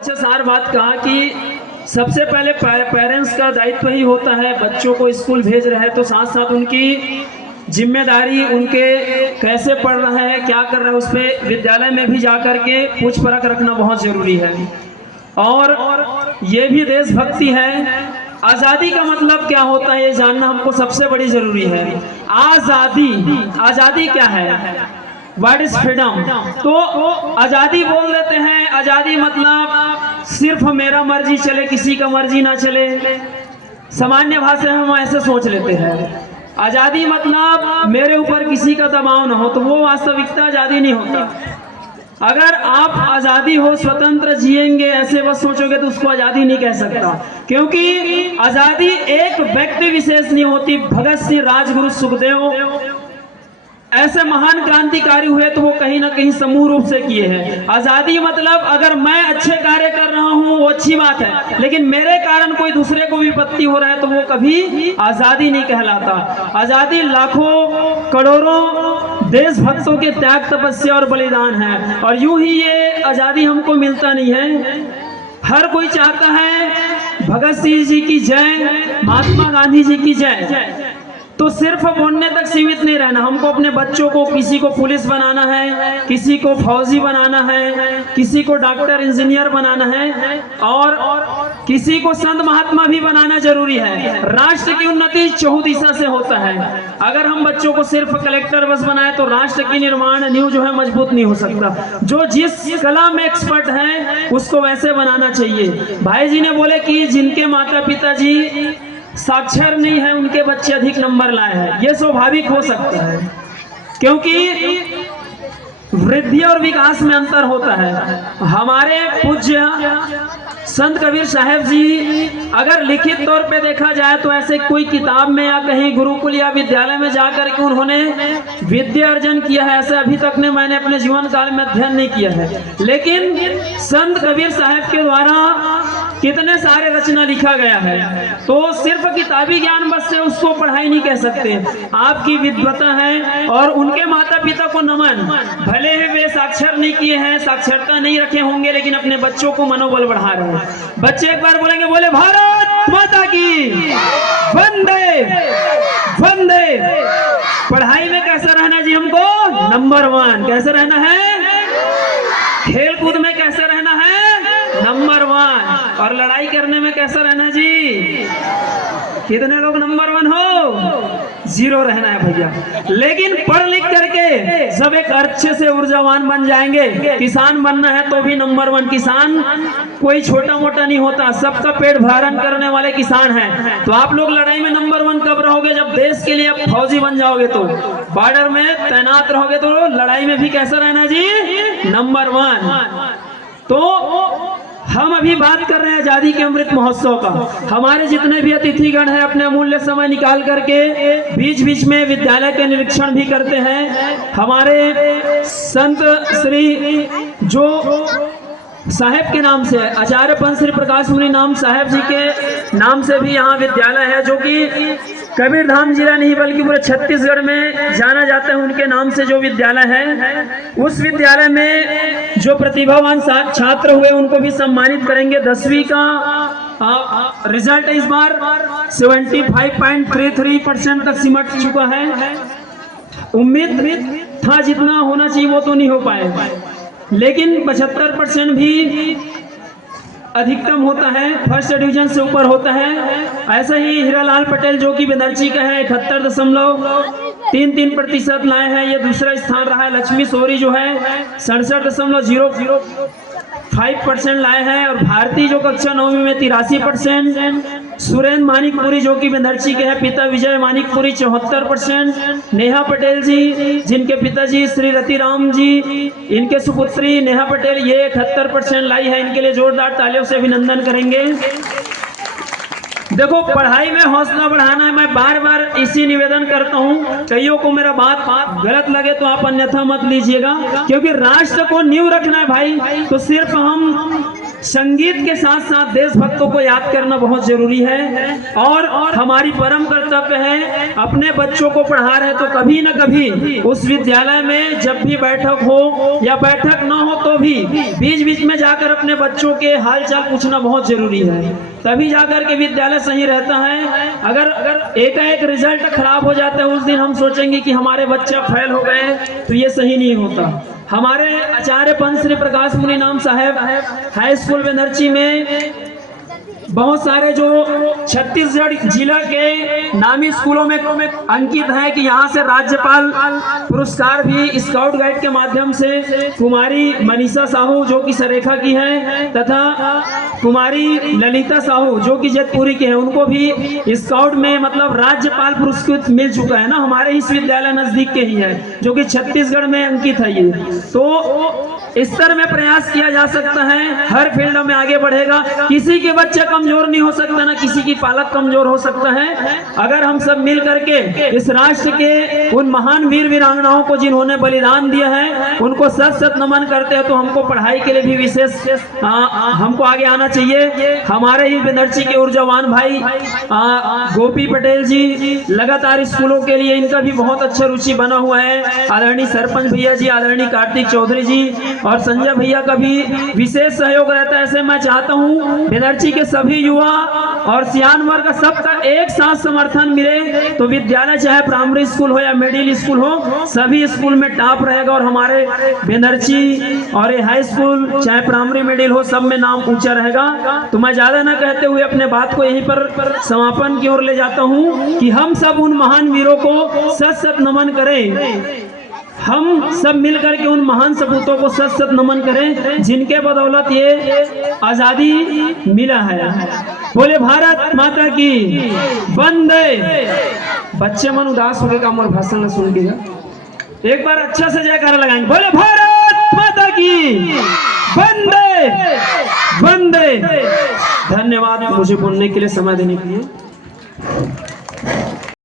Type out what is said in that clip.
अच्छा सार बात कहा कि सबसे पहले पेरेंट्स का दायित्व ही होता है। बच्चों को स्कूल भेज रहे हैं तो साथ साथ उनकी जिम्मेदारी, उनके कैसे पढ़ रहा है, क्या कर रहा है, उस पर विद्यालय में भी जा कर के पूछ परख रखना बहुत ज़रूरी है। और ये भी देशभक्ति है। आज़ादी का मतलब क्या होता है ये जानना हमको सबसे बड़ी ज़रूरी है। आज़ादी क्या है? What is freedom? तो आज़ादी बोल देते हैं, आज़ादी मतलब सिर्फ मेरा मर्जी चले, किसी का मर्जी ना चले। सामान्य भाषा में हम ऐसे सोच लेते हैं आज़ादी मतलब मेरे ऊपर किसी का दबाव ना हो, तो वो वास्तविकता आज़ादी नहीं होता। अगर आप आज़ादी हो, स्वतंत्र जिएंगे ऐसे बस सोचोगे तो उसको आज़ादी नहीं कह सकता, क्योंकि आज़ादी एक व्यक्ति विशेष नहीं होती। भगत सिंह, राजगुरु, सुखदेव ऐसे महान क्रांतिकारी हुए तो वो कहीं ना कहीं समूह रूप से किए हैं। आज़ादी मतलब अगर मैं अच्छे कार्य कर रहा हूँ वो अच्छी बात है, लेकिन मेरे कारण कोई दूसरे को विपत्ति हो रहा है तो वो कभी आज़ादी नहीं कहलाता। आज़ादी लाखों करोड़ों देशभक्तों के त्याग, तपस्या और बलिदान है। और यूं ही ये आज़ादी हमको मिलता नहीं है। हर कोई चाहता है भगत सिंह जी की जय, महात्मा गांधी जी की जय, तो सिर्फ बोलने तक सीमित नहीं रहना। हमको अपने बच्चों को, किसी को पुलिस बनाना है, किसी को फौजी बनाना है, किसी को डॉक्टर, इंजीनियर बनाना है, और किसी को संत महात्मा भी बनाना जरूरी है। राष्ट्र की उन्नति चहुदिशा से होता है। अगर हम बच्चों को सिर्फ कलेक्टर बस बनाए तो राष्ट्र की निर्माण नींव जो है मजबूत नहीं हो सकता। जो जिस कला में एक्सपर्ट है उसको वैसे बनाना चाहिए। भाई जी ने बोले कि जिनके माता पिता जी साक्षर नहीं है उनके बच्चे अधिक नंबर लाए हैं। यह स्वाभाविक हो सकता है, क्योंकि वृद्धि और विकास में अंतर होता है। हमारे पूज्य संत कबीर साहब जी अगर लिखित तौर पे देखा जाए तो ऐसे कोई किताब में या कहीं गुरुकुल या विद्यालय में जाकर के उन्होंने विद्या अर्जन किया है, ऐसा अभी तक ने मैंने अपने जीवन काल में अध्ययन नहीं किया है। लेकिन संत कबीर साहब के द्वारा कितने सारे रचना लिखा गया है, तो सिर्फ किताबी ज्ञान बस से उसको पढ़ाई नहीं कह सकते। आपकी विद्वता है और उनके माता पिता को नमन। भले ही वे साक्षर नहीं किए हैं, साक्षरता नहीं रखे होंगे, लेकिन अपने बच्चों को मनोबल बढ़ा रहे हैं। बच्चे एक बार बोलेंगे, बोले भारत माता की वंदे वंदे। पढ़ाई में कैसा रहना जी? हमको नंबर 1 कैसे रहना है? खेल कूद में कैसे रहना है? नंबर 1। और लड़ाई करने में कैसा रहना जी? कितने लोग नंबर 1 हो? 0 रहना है भैया। लेकिन पढ़ लिख करके जब एक अच्छे से ऊर्जावान बन जाएंगे, किसान बनना है तो भी नंबर 1 किसान कोई छोटा मोटा नहीं होता, सबका पेट भरण करने वाले किसान हैं। तो आप लोग लड़ाई में नंबर 1 कब रहोगे? जब देश के लिए आप फौजी बन जाओगे, तो बॉर्डर में तैनात रहोगे, तो लड़ाई में भी कैसा रहना जी? नंबर 1। तो हम अभी बात कर रहे हैं आजादी के अमृत महोत्सव का। हमारे जितने भी अतिथिगण हैं अपने अमूल्य समय निकाल करके बीच बीच में विद्यालय के निरीक्षण भी करते हैं। हमारे संत श्री जो साहेब के नाम से, आचार्य पंत श्री प्रकाश मुनि नाम साहेब जी के नाम से भी यहाँ विद्यालय है, जो कि कबीर धाम जिला नहीं बल्कि पूरे छत्तीसगढ़ में जाना जाता है। उनके नाम से जो विद्यालय है, उस विद्यालय में जो प्रतिभावान छात्र हुए उनको भी सम्मानित करेंगे। 10वीं का रिजल्ट इस बार 75.33% तक सिमट चुका है। उम्मीद था जितना होना चाहिए वो तो नहीं हो पाएगा, लेकिन 75% भी अधिकतम होता है, फर्स्ट डिवीजन से ऊपर होता है। ऐसा ही हीरालाल पटेल जो कि बेदर्ची का है 78.33% लाए हैं, ये दूसरा स्थान रहा है। लक्ष्मी सोरी जो है 67.005% लाए हैं। और भारती जो कक्षा 9वीं में 83%। सुरेंद्र मानिकपुरी जो कि बेदर्ची के हैं, पिता विजय मानिकपुरी 74%। नेहा पटेल जी जिनके पिताजी श्री रतिराम जी, इनके सुपुत्री नेहा पटेल, ये 78% लाई है। इनके लिए जोरदार तालियों से अभिनंदन करेंगे। देखो, पढ़ाई में हौसला बढ़ाना है। मैं बार बार इसी निवेदन करता हूँ, कईयों को मेरा बात गलत लगे तो आप अन्यथा मत लीजिएगा, क्योंकि राष्ट्र को नींव रखना है भाई। तो सिर्फ हम संगीत के साथ साथ देशभक्तों को याद करना बहुत जरूरी है और हमारी परम कर्तव्य है। अपने बच्चों को पढ़ा रहे तो कभी न कभी उस विद्यालय में जब भी बैठक हो या बैठक न हो तो भी बीच बीच में जाकर अपने बच्चों के हालचाल पूछना बहुत जरूरी है, तभी जाकर के विद्यालय सही रहता है। अगर एक रिजल्ट खराब हो जाता है, उस दिन हम सोचेंगे कि हमारे बच्चे फेल हो गए, तो ये सही नहीं होता। हमारे आचार्य पंत श्री प्रकाश मुनि नाम साहब हाई स्कूल बेनर्ची में बहुत सारे जो छत्तीसगढ़ जिला के नामी स्कूलों में अंकित है कि यहाँ से राज्यपाल पुरस्कार भी स्काउट गाइड के माध्यम से कुमारी मनीषा साहू जो कि सरेखा की है तथा कुमारी ललिता साहू जो कि जतपुरी के हैं, उनको भी स्काउट में मतलब राज्यपाल पुरस्कृत मिल चुका है ना। हमारे इस विद्यालय नजदीक के ही है जो कि छत्तीसगढ़ में अंकित है। ये तो इस तरह में प्रयास किया जा सकता है, हर फील्ड में आगे बढ़ेगा। किसी के बच्चे कमजोर नहीं हो सकता, ना किसी की पालक कमजोर हो सकता है। अगर हम सब मिल करके इस राष्ट्र के उन महान वीर वीरांगनाओं को जिन्होंने बलिदान दिया है उनको सत सत नमन करते हैं, तो हमको पढ़ाई के लिए भी विशेष हमको आगे आना चाहिए। हमारे ही बेनर्ची के ऊर्जावान भाई गोपी पटेल जी लगातार स्कूलों के लिए इनका भी बहुत अच्छा रुचि बना हुआ है। आदरणीय सरपंच भैया जी, आदरणीय कार्तिक चौधरी जी और संजय भैया का भी विशेष सहयोग रहता है। ऐसे मैं चाहता हूं बेनर्ची के सभी युवा और सियान वर्ग सबका एक साथ समर्थन मिले तो विद्यालय चाहे प्राइमरी स्कूल हो या मिडिल स्कूल हो, सभी स्कूल में टॉप रहेगा। और हमारे बेनर्ची और ये हाई स्कूल चाहे प्राइमरी मिडिल हो, सब में नाम ऊंचा रहेगा। तो मैं ज्यादा न कहते हुए अपने बात को यहीं पर समापन की ओर ले जाता हूं कि हम सब उन महान वीरों को सत सत नमन करें। हम सब मिलकर के उन महान सपूतों को सत सत नमन करें जिनके बदौलत ये आजादी मिला है। बोले भारत माता की वंदे। बच्चे मन उदास हो गए का मोर भाषण सुन के एक बार अच्छा से जयकारा लगाएंगे। बोले भारत माता की वंदे वंदे। धन्यवाद मुझे बोलने के लिए, समय देने के लिए।